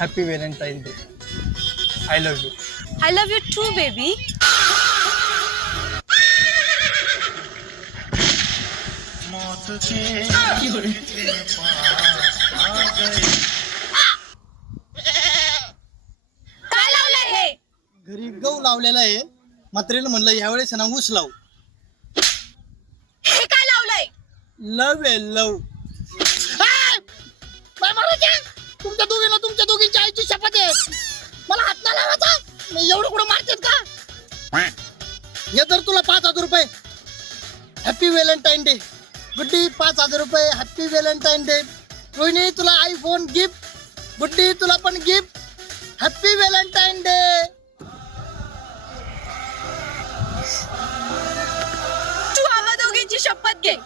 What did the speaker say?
Happy Valentine day. I love you. I love you too, baby. काय लावलंय हे? घरी गहू लावलेला आहे. मात्रेला म्हणलं यावेळेस ना ऊस लावू. हे काय लावलंय? लव आहे लव. तुमच्या दोघींच्या आईची शपथ आहे. मला हात नाही लावायचा. मी एवढं कुठं मारतेत का? हे तर तुला 5,000 रुपये. Happy Valentine day. गुड्डी 5,000 रुपये. Happy Valentine day. रोहिणी तुला आयफोन गिफ्ट. गुड्डी तुला पण गिफ्ट. Happy Valentine day. तू आम्हा दोघींची शपथ घे.